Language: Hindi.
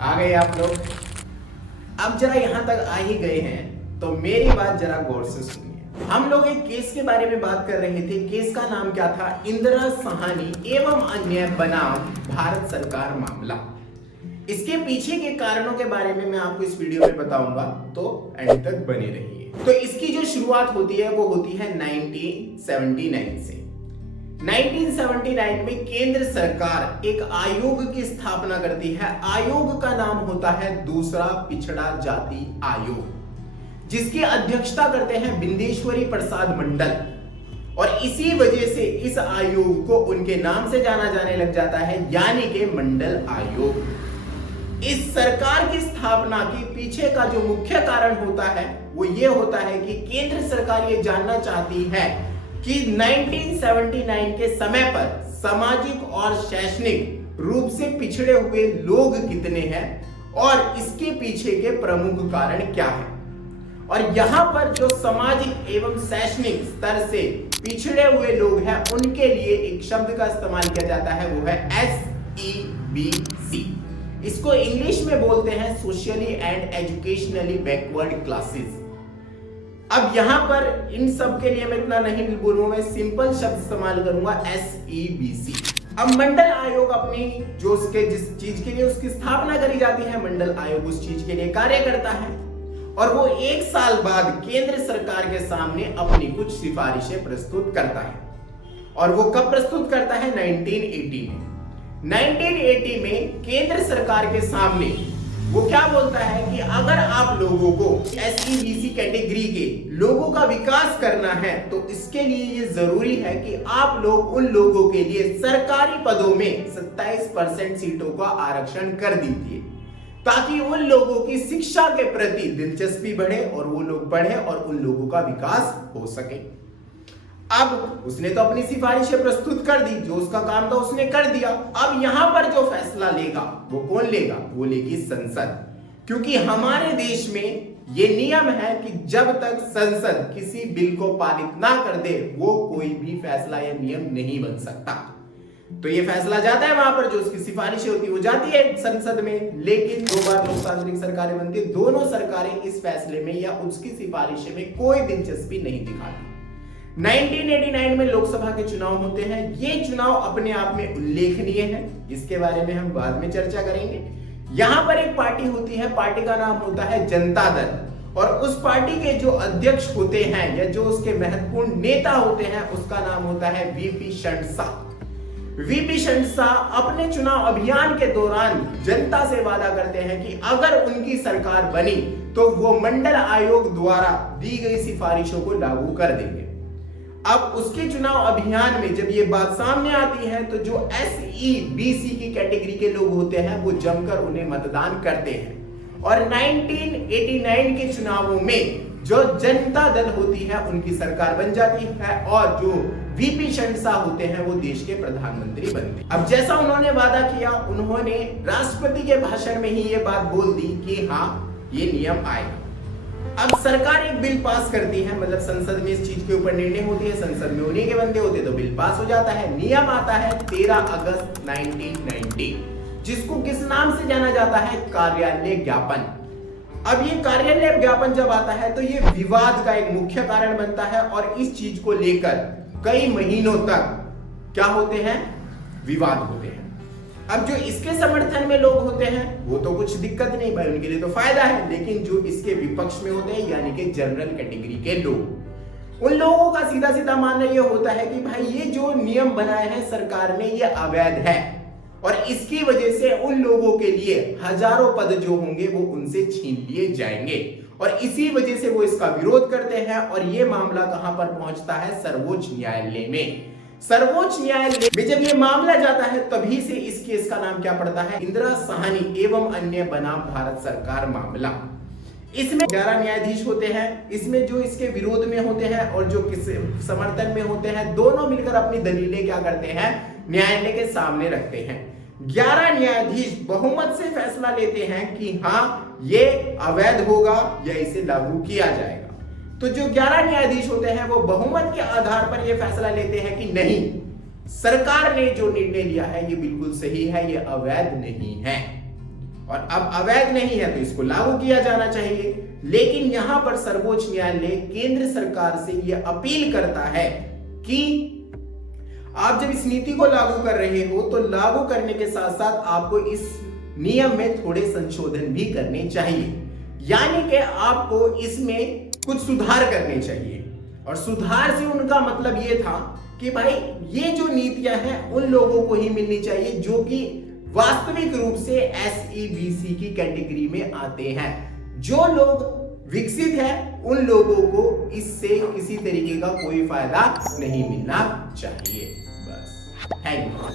आ गए आप लोग। अब जरा यहां तक आ ही गए हैं तो मेरी बात जरा गौर से सुनिए। हम लोग एक केस के बारे में बात कर रहे थे। केस का नाम क्या था? इंदिरा साहनी एवं अन्य बनाम भारत सरकार मामला। इसके पीछे के कारणों के बारे में मैं आपको इस वीडियो में बताऊंगा, तो एंड तक बने रहिए। तो इसकी जो शुरुआत होती है वो होती है 1979 से। 1979 में केंद्र सरकार एक आयोग की स्थापना करती है। आयोग का नाम होता है दूसरा पिछड़ा जाति आयोग, जिसकी अध्यक्षता करते हैं बिंदेश्वरी प्रसाद मंडल। और इसी वजह से इस आयोग को उनके नाम से जाना जाने लग जाता है, यानी कि मंडल आयोग। इस सरकार की स्थापना के पीछे का जो मुख्य कारण होता है वो ये होता है कि केंद्र सरकार ये जानना चाहती है कि 1979 के समय पर सामाजिक और शैक्षणिक रूप से पिछड़े हुए लोग कितने हैं और इसके पीछे के प्रमुख कारण क्या है। और यहां पर जो सामाजिक एवं शैक्षणिक स्तर से पिछड़े हुए लोग हैं उनके लिए एक शब्द का इस्तेमाल किया जाता है, वो है SEBC। इसको इंग्लिश में बोलते हैं socially and educationally backward classes. अब यहां पर इन सब के लिए मैं इतना नहीं बोलूंगा, मैं सिंपल शब्द इस्तेमाल करूंगा SEBC। अब मंडल आयोग अपनी जो उसके जिस चीज के लिए उसकी स्थापना करी जाती है, मंडल आयोग उस चीज के लिए कार्य करता है और वो 1 साल बाद केंद्र सरकार के सामने अपनी कुछ सिफारिशें प्रस्तुत करता है। और वो कब प्रस्तुत करता है? 1980 में। 1980 में केंद्र सरकार के सामने वो क्या बोलता है कि अगर आप लोगों को SEBC कैटेगरी के लोगों का विकास करना है तो इसके लिए ये जरूरी है कि आप लोग उन लोगों के लिए सरकारी पदों में 27% सीटों का आरक्षण कर दीजिए, ताकि उन लोगों की शिक्षा के प्रति दिलचस्पी बढ़े और वो लोग पढ़े और उन लोगों का विकास हो सके। अब उसने तो अपनी सिफारिशें प्रस्तुत कर दी, जो उसका काम था उसने कर दिया। अब यहां पर जो फैसला लेगा वो कौन लेगा? वो लेगी संसद। क्योंकि हमारे देश में ये नियम है कि जब तक संसद किसी बिल को पारित ना कर दे वो कोई भी फैसला या नियम नहीं बन सकता। तो ये फैसला जाता है वहां पर, जो उसकी सिफारिशें होती है वो जाती है संसद में। लेकिन 2 बार लोकतांत्रिक सरकारें बनती है, दोनों सरकारें इस फैसले में या उसकी सिफारिशें में कोई दिलचस्पी नहीं दिखाती। 1989 में लोकसभा के चुनाव होते हैं। ये चुनाव अपने आप में उल्लेखनीय है, इसके बारे में हम बाद में चर्चा करेंगे। यहां पर एक पार्टी होती है, पार्टी का नाम होता है जनता दल, और उस पार्टी के जो अध्यक्ष होते हैं या जो उसके महत्वपूर्ण नेता होते हैं उसका नाम होता है वीपी शंडसा। वीपी शंडसा अपने चुनाव अभियान के दौरान जनता से वादा करते हैं कि अगर उनकी सरकार बनी तो वो मंडल आयोग द्वारा दी गई सिफारिशों को लागू कर देंगे। अब उसके चुनाव अभियान में जब ये बात सामने आती है तो जो SEBC की कैटेगरी के लोग होते हैं वो जमकर उन्हें मतदान करते हैं और 1989 के चुनावों में जो जनता दल होती है उनकी सरकार बन जाती है और जो वीपी शंडसा होते हैं वो देश के प्रधानमंत्री बनते हैं। अब जैसा उन्होंने वादा किया, उन्होंने राष्ट्रपति के भाषण में ही ये बात बोल दी कि हाँ ये नियम आएगा। अब सरकार एक बिल पास करती है, मतलब संसद में इस चीज के ऊपर निर्णय होती है, संसद में उन्हीं के बंदे होते तो बिल पास हो जाता है। नियम आता है 13 अगस्त 1990, जिसको किस नाम से जाना जाता है? कार्यालय ज्ञापन। अब ये कार्यालय ज्ञापन जब आता है तो ये विवाद का एक मुख्य कारण बनता है और इस चीज को लेकर कई महीनों तक क्या होते हैं? विवाद होते हैं। अब जो इसके समर्थन में लोग होते हैं वो तो कुछ दिक्कत नहीं भाई, उनके लिए तो फायदा है। लेकिन जो इसके विपक्ष में होते हैं यानी कि जनरल कैटेगरी के लोग, उन लोगों का सीधा सीधा मानना ये होता है कि भाई ये जो नियम बनाए हैं सरकार ने ये अवैध है और इसकी वजह से उन लोगों के लिए हजारों पद जो होंगे वो उनसे छीन लिए जाएंगे और इसी वजह से वो इसका विरोध करते हैं। और ये मामला कहां पर पहुंचता है? सर्वोच्च न्यायालय में। सर्वोच्च न्यायालय में जब ये मामला जाता है तभी से इस केस का नाम क्या पड़ता है? इंदिरा साहनी एवं अन्य बनाम भारत सरकार मामला। इसमें 11 न्यायाधीश होते हैं। इसमें जो इसके विरोध में होते हैं और जो किस समर्थन में होते हैं, दोनों मिलकर अपनी दलीलें क्या करते हैं? न्यायालय के सामने रखते हैं। 11 न्यायाधीश बहुमत से फैसला लेते हैं कि हाँ ये अवैध होगा या इसे लागू किया जाएगा। तो जो 11 न्यायाधीश होते हैं वो बहुमत के आधार पर यह फैसला लेते हैं कि नहीं, सरकार ने जो निर्णय लिया है ये बिल्कुल सही है, ये अवैध नहीं है। और अब अवैध नहीं है तो इसको लागू किया जाना चाहिए। लेकिन यहां पर सर्वोच्च न्यायालय केंद्र सरकार से यह अपील करता है कि आप जब इस नीति को लागू कर रहे हो तो लागू करने के साथ साथ आपको इस नियम में थोड़े संशोधन भी करने चाहिए, यानी कि आपको इसमें कुछ सुधार करने चाहिए। और सुधार से उनका मतलब यह था कि भाई ये जो नीतियां हैं उन लोगों को ही मिलनी चाहिए जो कि वास्तविक रूप से SEBC की कैटेगरी में आते हैं। जो लोग विकसित है उन लोगों को इससे किसी तरीके का कोई फायदा नहीं मिलना चाहिए। बस थैंक यू।